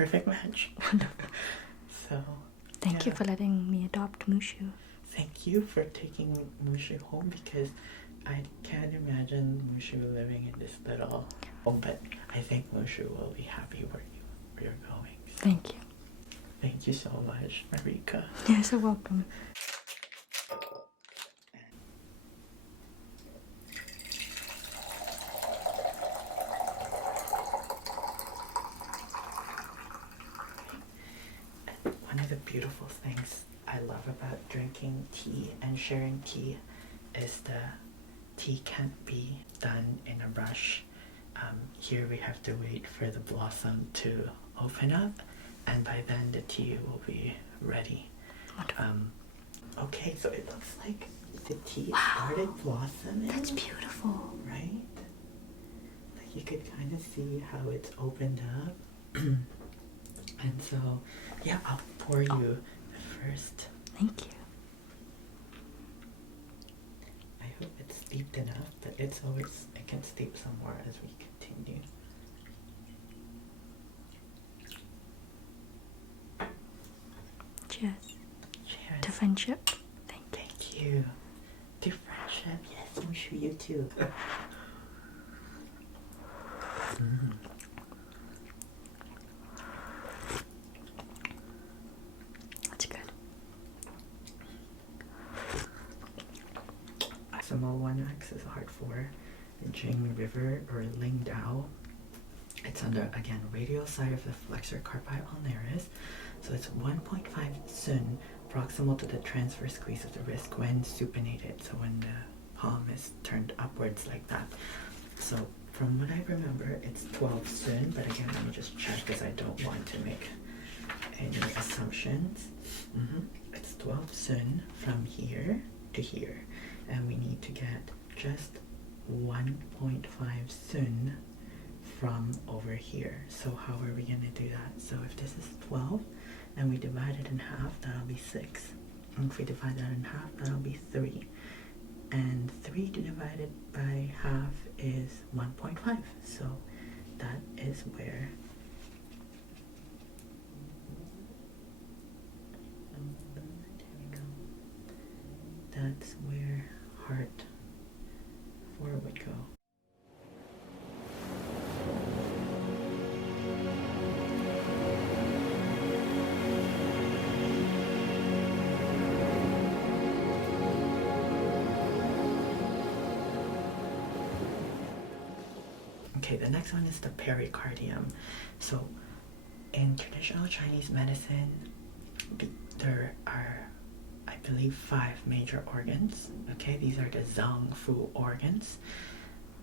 perfect match. So Thank you for letting me adopt Mushu. Thank you for taking Mushu home, because I can't imagine Mushu living in this little home, but I think Mushu will be happy where you're going. So. Thank you. Thank you so much, Marika. You're so welcome. One of the beautiful things I love about drinking tea and sharing tea is the tea can't be done in a rush. Here we have to wait for the blossom to open up, and by then the tea will be ready. Okay, so it looks like the tea started blossoming. That's beautiful. Right? Like you could kind of see how it's opened up. And so, yeah, I'll pour you the first. Thank you. I hope it's steeped enough, but it can steep some more as we continue. Cheers. Cheers. To friendship. Thank you. To friendship. Yes, I'm sure you too. That's good. Decimal 1x is hard for Jing River or Ling Dao. It's on the, again, radial side of the flexor carpi ulnaris. So it's 1.5 sun proximal to the transverse squeeze of the wrist when supinated. So when the palm is turned upwards like that. So from what I remember, it's 12 sun, but again, let me just check because I don't want to make any assumptions. It's 12 sun from here to here, and we need to get just 1.5 sun from over here. So how are we going to do that? So if this is 12 and we divide it in half, that'll be 6. And if we divide that in half, that'll be 3. And 3 divided by half is 1.5. So that is where that's where heart 4 would go. Okay, the next one is the pericardium. So in traditional Chinese medicine, there are, I believe, 5 major organs. Okay, these are the zang fu organs.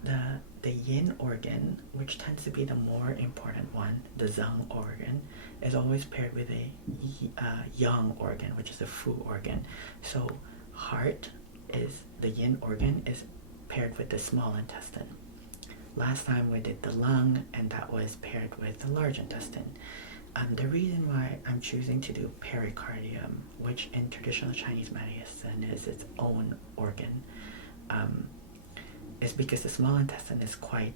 The yin organ, which tends to be the more important one, the zang organ, is always paired with a yang organ, which is the fu organ. So heart is, the yin organ is paired with the small intestine. Last time we did the lung, and that was paired with the large intestine. The reason why I'm choosing to do pericardium, which in traditional Chinese medicine is its own organ, is because the small intestine is quite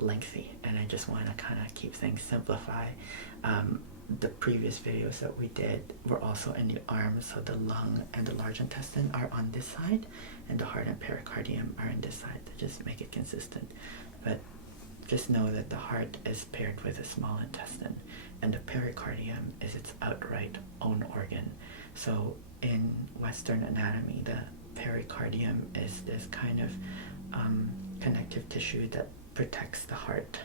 lengthy, and I just want to kind of keep things simplified. The previous videos that we did were also in the arms, so the lung and the large intestine are on this side, and the heart and pericardium are on this side, to just make it consistent. But just know that the heart is paired with the small intestine, and the pericardium is its outright own organ. So in Western anatomy, the pericardium is this kind of connective tissue that protects the heart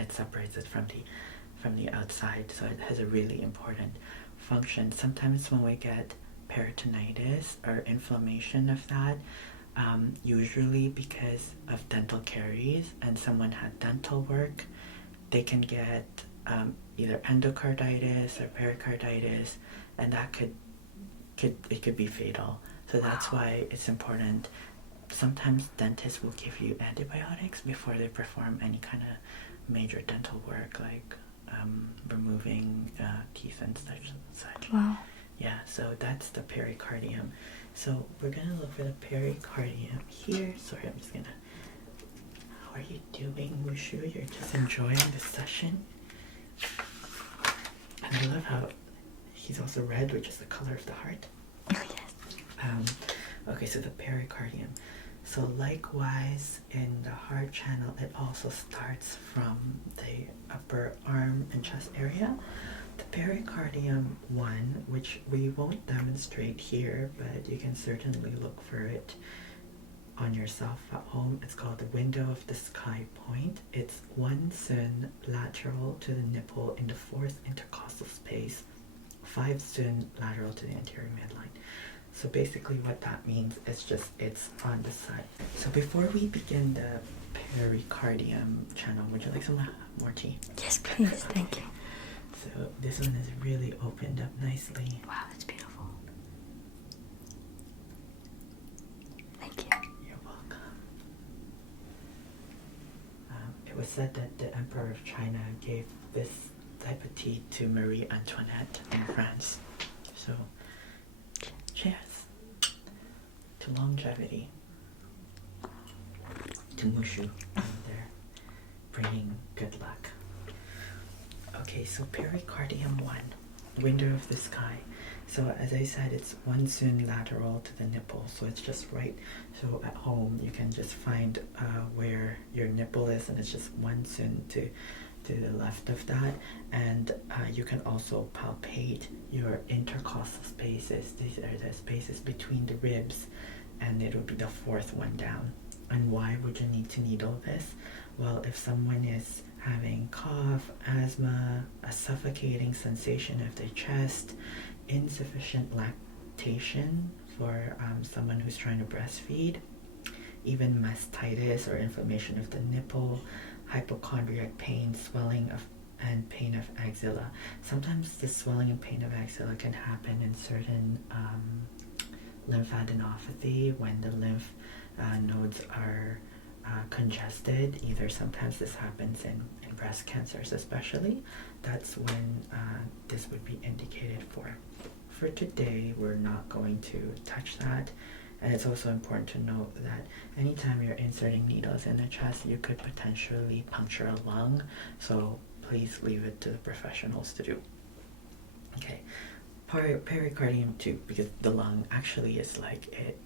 it separates it from the outside, so it has a really important function. Sometimes when we get peritonitis or inflammation of that, usually because of dental caries and someone had dental work, they can get either endocarditis or pericarditis, and that could be fatal. So that's why it's important. Sometimes dentists will give you antibiotics before they perform any kind of major dental work, like removing teeth and such. Wow. Yeah, so that's the pericardium. So we're gonna look for the pericardium here. Sorry, I'm just gonna... How are you doing, Wushu? You're just enjoying the session? And I love how he's also red, which is the color of the heart. Oh, yes. Okay, so the pericardium. So likewise, in the heart channel, it also starts from the upper arm and chest area. The pericardium one, which we won't demonstrate here, but you can certainly look for it on yourself at home. It's called the window of the sky point. It's 1 sun lateral to the nipple in the 4th intercostal space, 5 sun lateral to the anterior midline. So basically what that means is just it's on the side. So before we begin the pericardium channel, would you like some more tea? Yes, please. Thank you. So this one is really opened up nicely. Wow, that's beautiful. Thank you. You're welcome. It was said that the Emperor of China gave this type of tea to Marie Antoinette in France. So, cheers to longevity, to Mushu, and they're bringing good luck. Okay, so pericardium 1, window of the sky. So as I said, it's 1 sun lateral to the nipple, so it's just right. So at home, you can just find where your nipple is, and it's just 1 sun to the left of that. And you can also palpate your intercostal spaces. These are the spaces between the ribs, and it would be the 4th one down. And why would you need to needle this? Well, if someone is having cough, asthma, a suffocating sensation of their chest, insufficient lactation for someone who's trying to breastfeed, even mastitis or inflammation of the nipple, hypochondriac pain, swelling of and pain of axilla. Sometimes the swelling and pain of axilla can happen in certain lymphadenopathy when the lymph nodes are congested. Either sometimes this happens in breast cancers especially. That's when this would be indicated for. For today, we're not going to touch that. And it's also important to note that anytime you're inserting needles in the chest, you could potentially puncture a lung. So please leave it to the professionals to do. Okay, pericardium 2, because the lung actually is like it.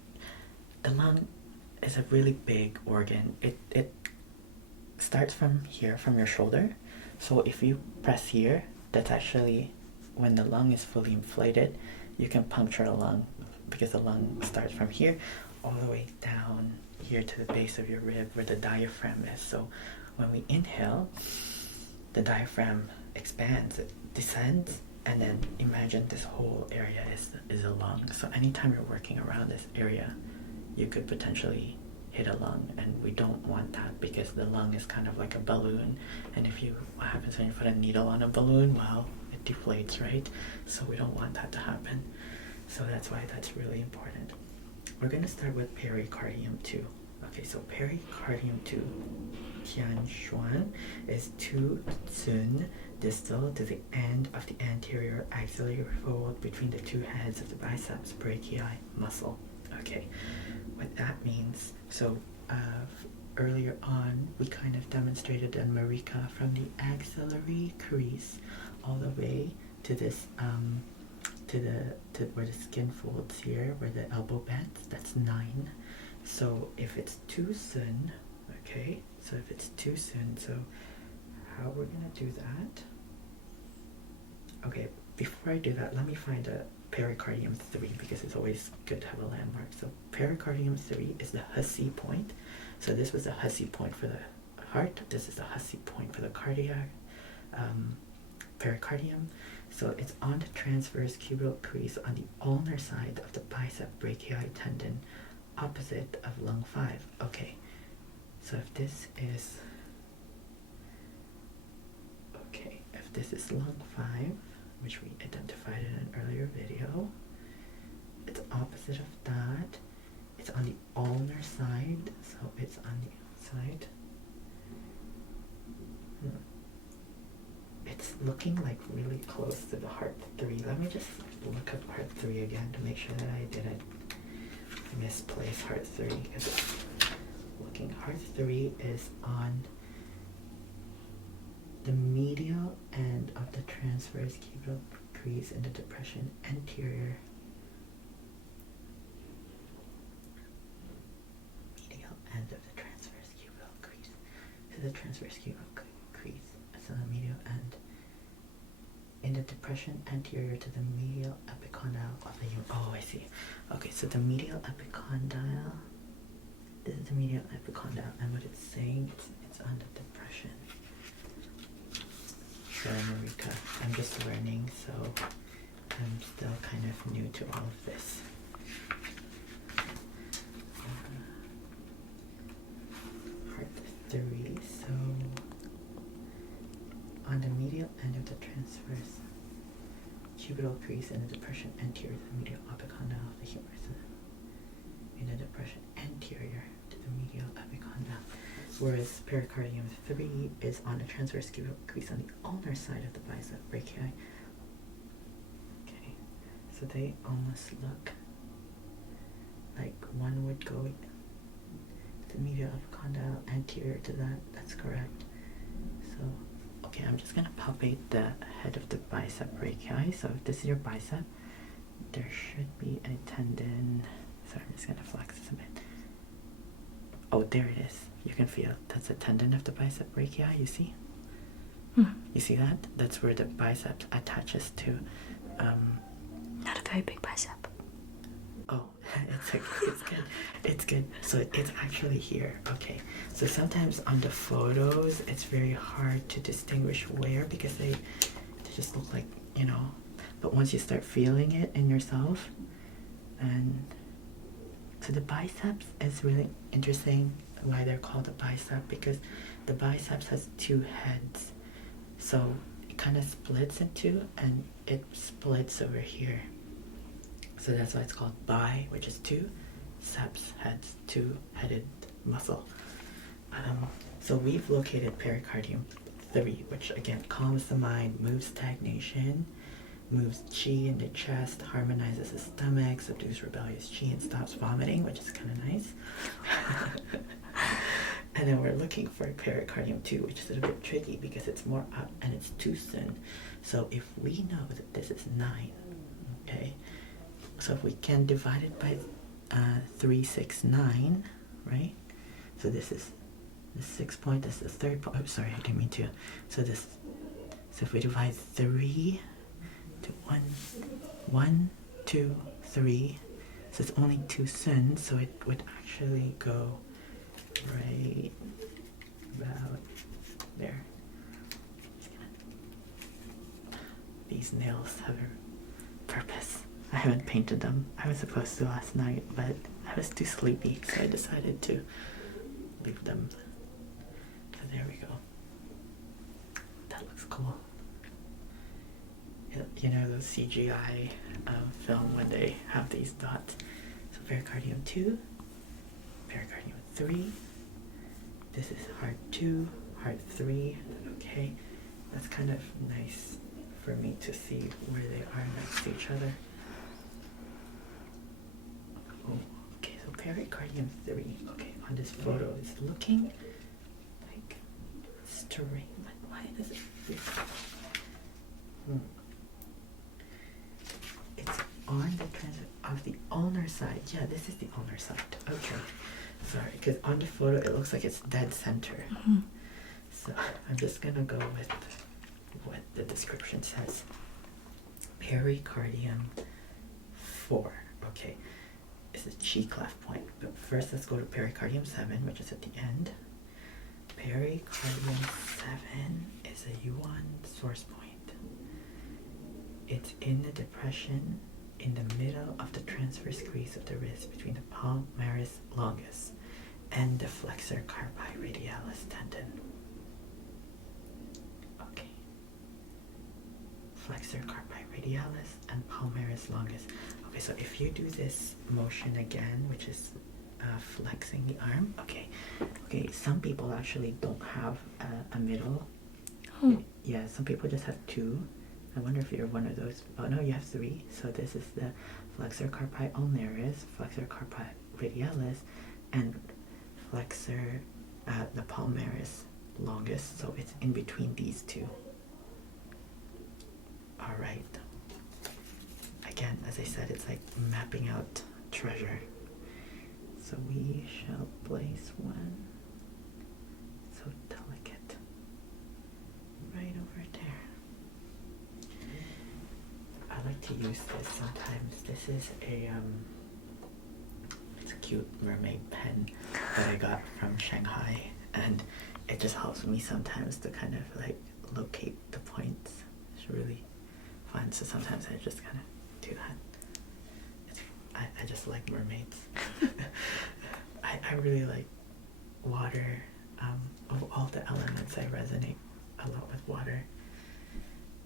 The lung is a really big organ. It starts from here, from your shoulder. So if you press here, that's actually when the lung is fully inflated. You can puncture a lung because the lung starts from here all the way down here to the base of your rib where the diaphragm is. So when we inhale, the diaphragm expands, it descends, and then imagine this whole area is a lung. So anytime you're working around this area, you could potentially hit a lung, and we don't want that because the lung is kind of like a balloon, and what happens when you put a needle on a balloon? Well, it deflates, right? So we don't want that to happen. So that's why that's really important. We're going to start with pericardium 2. Okay, so pericardium 2, Tian Xuan, is 2 sun distal to the end of the anterior axillary fold between the 2 heads of the biceps brachii muscle. Okay, what that means, so earlier on we kind of demonstrated a Marika from the axillary crease all the way to this to where the skin folds here, where the elbow bends. That's 9. So if it's 2 sun, okay, so if it's 2 sun, so how we're gonna do that? Okay, before I do that, let me find a pericardium 3 because it's always good to have a landmark. So pericardium 3 is the Hussey point. So this was the Hussey point for the heart. This is the Hussey point for the cardiac pericardium. So it's on the transverse cubital crease on the ulnar side of the bicep brachii tendon, opposite of lung 5. Okay, so if this is lung 5, which we identified in an earlier video, it's opposite of that. It's on the ulnar side, so it's on the side. It's looking like really close to the heart 3. Let me just look up heart 3 again to make sure that I didn't misplace heart 3. Because heart 3 is on the medial end of the transverse transverse cubital crease in the depression anterior medial end of the transverse cubital crease. So the transverse cubital crease is on the medial end in the depression anterior to the medial epicondyle of the humerus. Oh, I see. Okay, so the medial epicondyle, this is the medial epicondyle, and what it's saying, it's on the depression. Sorry, Marika, I'm just learning, so I'm still kind of new to all of this. Part 3, so on the medial end of the transverse cubital crease in the depression anterior to the medial epicondyle of the humerus. In the depression anterior to the medial epicondyle. Whereas pericardium 3 is on the transverse cubital crease on the ulnar side of the bicep brachii. Okay, so they almost look like one would go to the medial epicondyle anterior to that. That's correct. So, okay, I'm just gonna palpate the head of the bicep brachii. So if this is your bicep, there should be a tendon. Sorry, I'm just gonna flex this a bit. Oh, there it is. You can feel that's a tendon of the bicep brachii. You see? You see that? That's where the bicep attaches to. Not a very big bicep. Oh, it's good. It's good. So it's actually here. Okay. So sometimes on the photos, it's very hard to distinguish where because they just look like, you know. But once you start feeling it in yourself, and so the biceps is really interesting why they're called a bicep, because the biceps has two heads. So it kind of splits in two, and it splits over here. So that's why it's called bi, which is two, seps, heads, two-headed muscle. So we've located pericardium 3, which again calms the mind, moves stagnation, moves chi in the chest, harmonizes the stomach, subdues rebellious chi, and stops vomiting, which is kind of nice. And then we're looking for pericardium 2, which is a bit tricky because it's more up and it's too soon. So if we know that this is 9, okay, so if we can divide it by 3, 6, 9, right? So this is the 6th point, this is the 3rd point. Oh, sorry, I didn't mean to. So if we divide 3 to 1, 2, 3, so it's only 2 sun, so it would actually go right about there. These nails have a purpose. I haven't painted them. I was supposed to last night, but I was too sleepy, so I decided to leave them. So there we go. That looks cool. You know those CGI film when they have these dots. So pericardium 2, pericardium 3. This is heart 2, heart 3. Okay, that's kind of nice for me to see where they are next to each other. Oh, okay, so pericardium 3. Okay, on this photo, it's looking like straight. But why does it feel? It's on the transit of the ulnar side. Yeah, this is the ulnar side. Okay. Sorry, because on the photo it looks like it's dead center. So I'm just gonna go with what the description says. Pericardium 4. Okay. It's a chi cleft point. But first let's go to pericardium 7, which is at the end. Pericardium 7 is a yuan source point. It's in the depression in the middle of the transverse crease of the wrist between the palmaris longus and the flexor carpi radialis tendon. Okay. Flexor carpi radialis and palmaris longus. Okay, so if you do this motion again, which is flexing the arm, okay, some people actually don't have a middle. Yeah, some people just have 2. I wonder if you're one of those. Oh no, you have 3. So this is the flexor carpi ulnaris, flexor carpi radialis, and flexor the palmaris longus. So it's in between these 2. as I said, it's like mapping out treasure. So we shall place one so delicate right over there. I like to use this sometimes. This is it's a cute mermaid pen that I got from Shanghai, and it just helps me sometimes to kind of like locate the points. It's really fun. So sometimes I just kind of do that. I just like mermaids. I really like water. Of all the elements, I resonate a lot with water.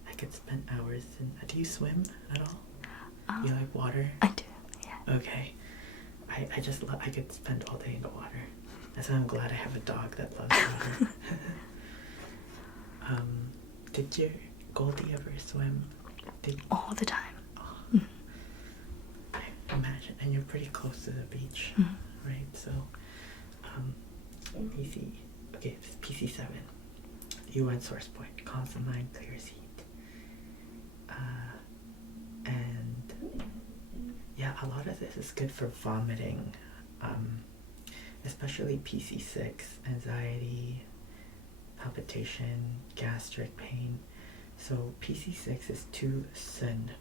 I could spend hours in... Do you swim at all? You like water? I do, yeah. Okay. I just love... I could spend all day in the water. That's why I'm glad I have a dog that loves water. Did your Goldie ever swim? All the time. Oh. I imagine. And you're pretty close to the beach, right? So, PC... Okay, it's PC7. UN source point. Calms the mind, clears heat. And yeah, a lot of this is good for vomiting, especially PC6, anxiety, palpitation, gastric pain. So PC6 is 2 sun.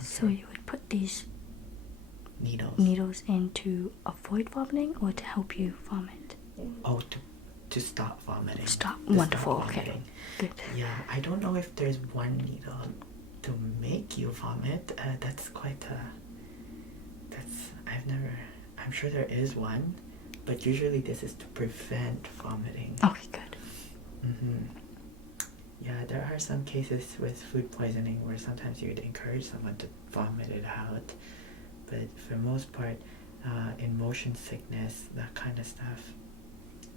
So you would put these needles in to avoid vomiting or to help you vomit? Oh, to stop vomiting. Wonderful. Stop vomiting. Okay. Good. Yeah, I don't know if there's one needle to make you vomit. That's quite I'm sure there is one, but usually this is to prevent vomiting. Okay, good. Yeah, there are some cases with food poisoning where sometimes you would encourage someone to vomit it out, but for most part, in motion sickness, that kind of stuff,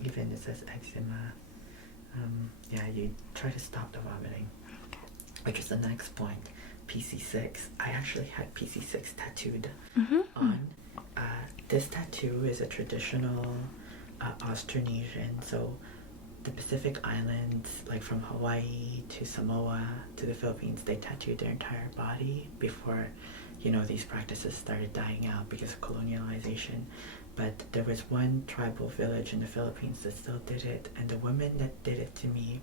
even it says eczema, yeah, you try to stop the vomiting. Okay. Which is the next point, PC6. I actually had PC6 tattooed on. This tattoo is a traditional Austronesian, so the Pacific Islands, like from Hawaii to Samoa to the Philippines, they tattooed their entire body before, these practices started dying out because of colonialization. But there was one tribal village in the Philippines that still did it, and the woman that did it to me,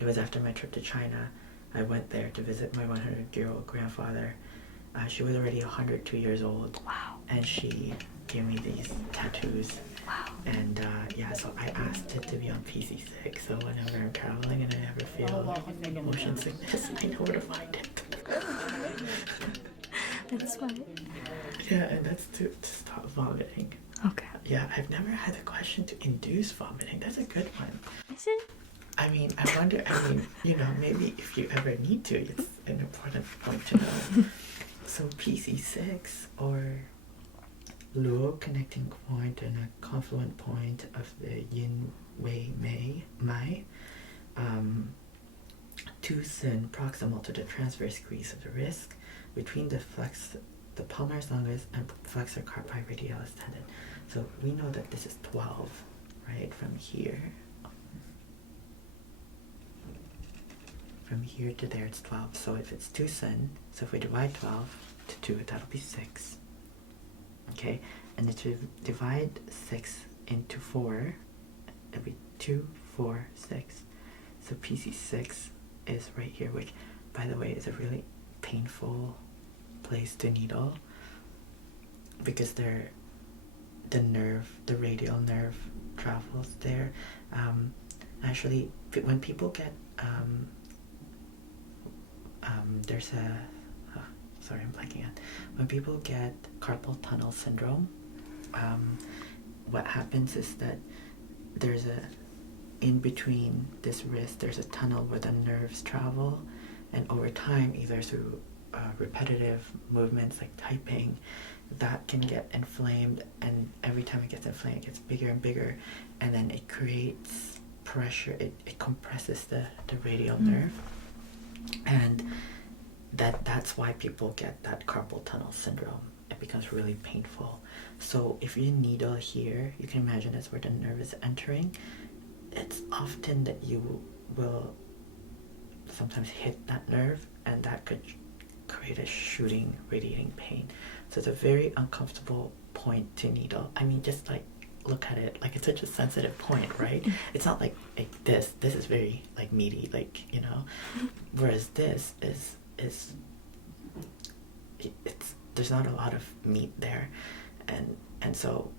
it was after my trip to China. I went there to visit my 100-year-old grandfather. She was already 102 years old. Wow. And she gave me these tattoos. Wow. And yeah, so I asked it to be on PC6, so whenever I'm traveling and I ever feel motion sickness, I know where to find it. That's smart. Yeah, and that's to stop vomiting. Okay. Yeah, I've never had a question to induce vomiting. That's a good one. Is it? I mean, I wonder, maybe if you ever need to, it's an important point to know. So PC6, or Luo connecting point and a confluent point of the Yin Wei Mai, 2 Sun proximal to the transverse crease of the wrist between the palmar longus and flexor carpi radialis tendon. So we know that this is 12, right, from here. From here to there, it's 12. So if it's 2 Sun, so if we divide 12 to 2, that'll be 6. Okay, and if you divide 6 into 4, it'll be 2, 4, 6. So PC6 is right here, which, by the way, is a really painful place to needle because the radial nerve travels there. Actually, when people get there's a sorry, I'm blanking out. When people get carpal tunnel syndrome, what happens is that there's in between this wrist, there's a tunnel where the nerves travel, and over time, either through repetitive movements like typing, that can get inflamed, and every time it gets inflamed, it gets bigger and bigger, and then it creates pressure, it compresses the radial nerve, and that's why people get that carpal tunnel syndrome. It becomes really painful. So if you needle here, you can imagine that's where the nerve is entering. It's often that you will sometimes hit that nerve, and that could create a shooting, radiating pain. So it's a very uncomfortable point to needle. I mean, just like look at it, like it's such a sensitive point, right? It's not like this. This is very like meaty, like, you know. Whereas this is it's there's not a lot of meat there, and so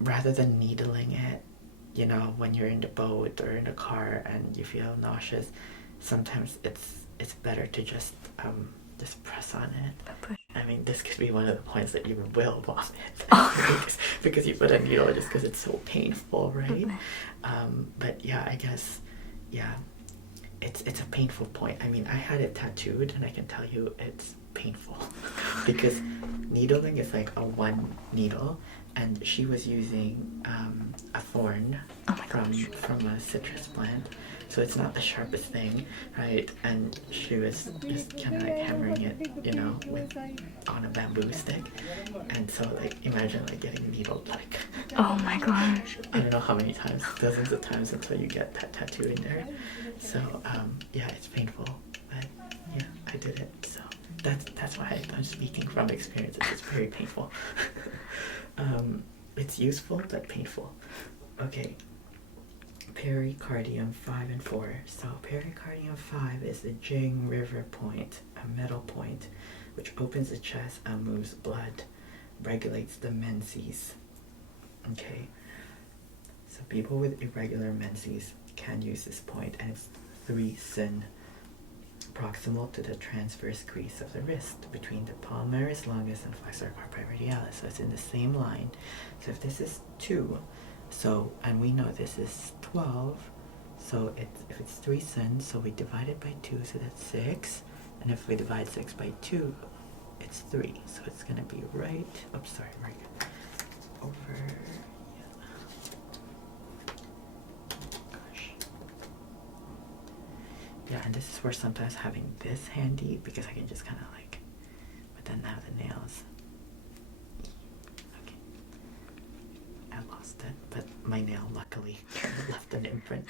rather than needling it, you know, when you're in the boat or in the car and you feel nauseous, sometimes it's better to just press on it. I mean, this could be one of the points that you will vomit because you put a needle just because it's so painful, right? But yeah, I guess, yeah, it's a painful point. I mean, I had it tattooed, and I can tell you it's painful because needling is like a one needle, and she was using a thorn from a citrus plant, so it's not the sharpest thing, right? And she was just kind of like hammering it, you know, on a bamboo stick, and so like imagine like getting needled like, oh my gosh, I don't know how many times, dozens of times until you get that tattoo in there. So yeah, it's painful, but yeah, I did it. So that's why I'm speaking from experience. It's very painful. It's useful but painful. Okay. Pericardium 5 and 4. So pericardium 5 is the Jing River point, a metal point, which opens the chest and moves blood, regulates the menses. Okay. So people with irregular menses can use this point, and it's 3 cun, proximal to the transverse crease of the wrist between the palmaris longus and flexor carpi radialis. So it's in the same line. So if this is 2, so, and we know this is 12, so if it's 3 cun, so we divide it by 2, so that's 6, and if we divide 6 by 2, it's 3, so it's gonna be right, oops, sorry, right over, yeah, and this is where sometimes having this handy, because I can just kind of like, but then now the nails, okay, I lost it, but my nail luckily left an imprint.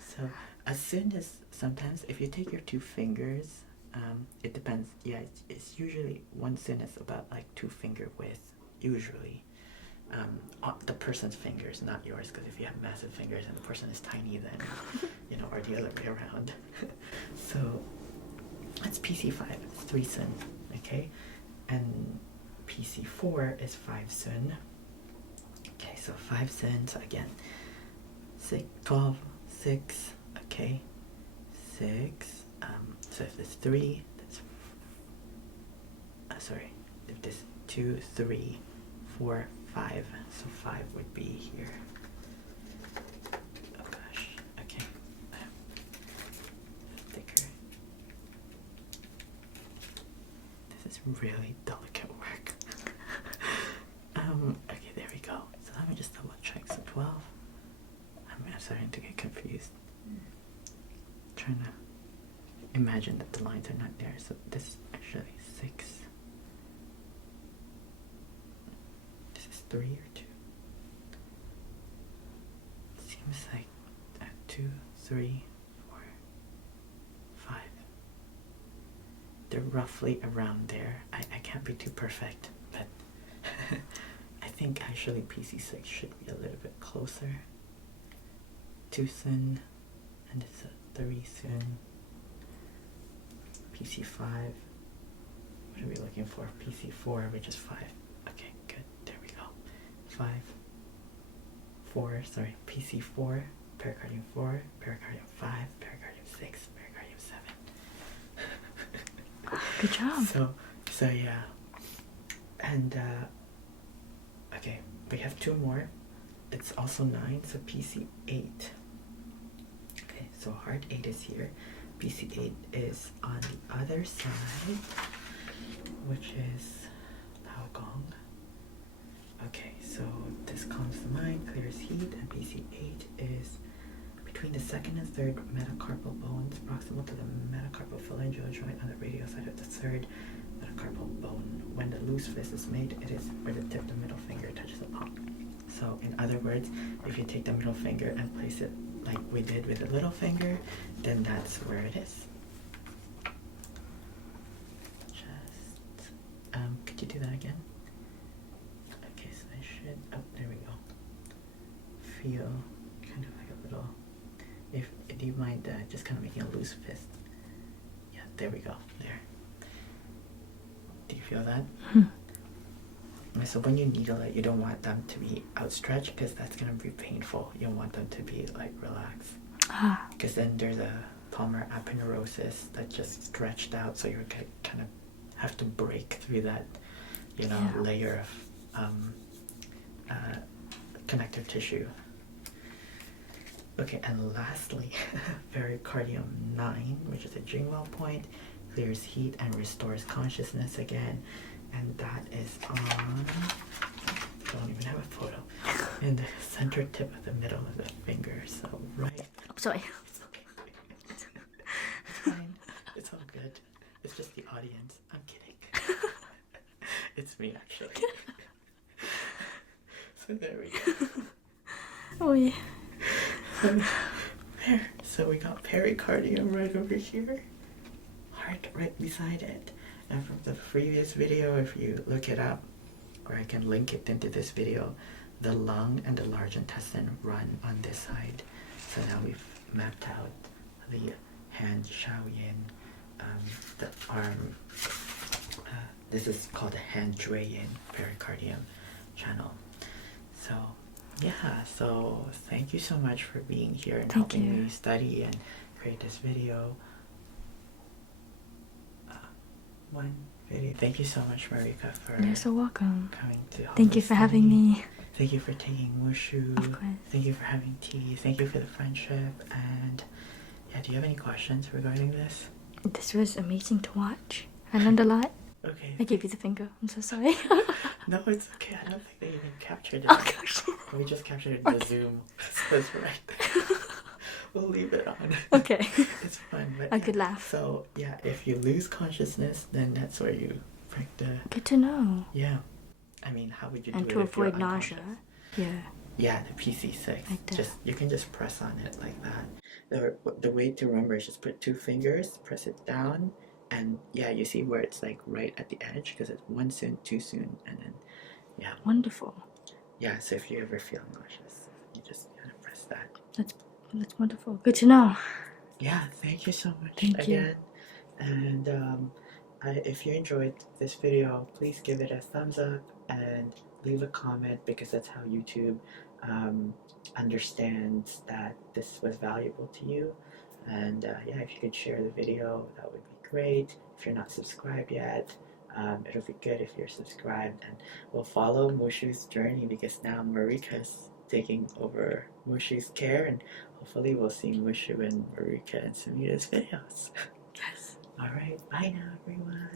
So as soon as, sometimes if you take your 2 fingers, it depends, yeah, it's usually 1 cun is about like 2 finger width, usually. The person's fingers, not yours, because if you have massive fingers and the person is tiny, then, you know, or the other way around. So that's PC5, it's 3 cun, okay? And PC4 is 5 cun. Okay, so 5 cun, so again, 6, 12, 6, okay, 6, so if there's 3, that's, sorry, if there's 2, 3, 4, 5, so 5 would be here. Oh gosh, okay. Thicker. This is really delicate work. Okay, there we go. So let me just double check. So 12. I'm starting to get confused. Trying to imagine that the lines are not there. So this is actually 6. 3 or 2? Seems like 2, 3, 4, 5. They're roughly around there. I can't be too perfect, but I think actually PC6 should be a little bit closer. 2 cun, and it's a 3 cun. PC5. What are we looking for? PC4, which is 5. Okay, good. 5, 4, sorry, PC4, pericardium 4, pericardium 5, pericardium 6, pericardium 7. Good job. So yeah. And okay, we have 2 more. It's also 9, so PC8. Okay, so heart 8 is here. PC8 is on the other side, which is Lao Gong. Okay, so this calms the mind, clears heat, and PC8 is between the 2nd and 3rd metacarpal bones, proximal to the metacarpophalangeal joint on the radial side of the 3rd metacarpal bone. When the loose fist is made, it is where the tip of the middle finger touches the palm. So in other words, if you take the middle finger and place it like we did with the little finger, then that's where it is. Could you do that again? Okay, so I should, oh, there we go. Feel kind of like a little, do you mind just kind of making a loose fist? Yeah, there we go, there. Do you feel that? So when you needle it, you don't want them to be outstretched because that's going to be painful. You want them to be like relaxed. Because then there's a palmar aponeurosis that just stretched out, so you're kind of have to break through that, you know, layer of connective tissue. Okay, and lastly, Pericardium 9, which is a Jingwell point, clears heat and restores consciousness again. And that is on, I don't even have a photo, in the center tip of the middle of the finger. So right. Oh, sorry. It's okay. It's fine. It's all good. It's just the audience. I'm kidding. It's me actually. So there we go. Oh yeah. There. So we got pericardium right over here. Heart right beside it. And from the previous video, if you look it up, or I can link it into this video, the lung and the large intestine run on this side. So now we've mapped out the hand Shaoyin, the arm. This is called the hand Jueyin pericardium channel. So yeah, so thank you so much for being here and helping me study and create this video. One video. Thank you so much, Marika, for You're so welcome. coming to help Thank you for having me. Thank you for taking Wushu. Of course. Thank you for having tea. Thank you for the friendship. And yeah, do you have any questions regarding this? This was amazing to watch. I learned a lot. Okay. I gave you the finger. I'm so sorry. No, it's okay. I don't think they even captured it. Oh gosh. We just captured the Zoom. So it's right there. We'll leave it on. Okay. It's fun. But I could laugh. So yeah, if you lose consciousness, then that's where you break the. Good to know. Yeah. I mean, how would you do And it to if you're avoid nausea. unconscious? Yeah. Yeah, the PC6. Like that. Just you can just press on it like that. The way to remember is just put two fingers, press it down, and yeah, you see where it's like right at the edge because it's one soon, two soon, and then yeah. Wonderful. Yeah, so if you ever feel nauseous, you just kind of press that. That's wonderful. Good to know. Yeah, thank you so much Thank you. again. And if you enjoyed this video, please give it a thumbs up and leave a comment because that's how YouTube understands that this was valuable to you. And yeah, if you could share the video, that would be great. If you're not subscribed yet, it'll be good if you're subscribed, and we'll follow Mushu's journey because now Marika's taking over Mushu's care, and hopefully we'll see Mushu and Marika in some of his videos. Yes. Alright, bye now everyone.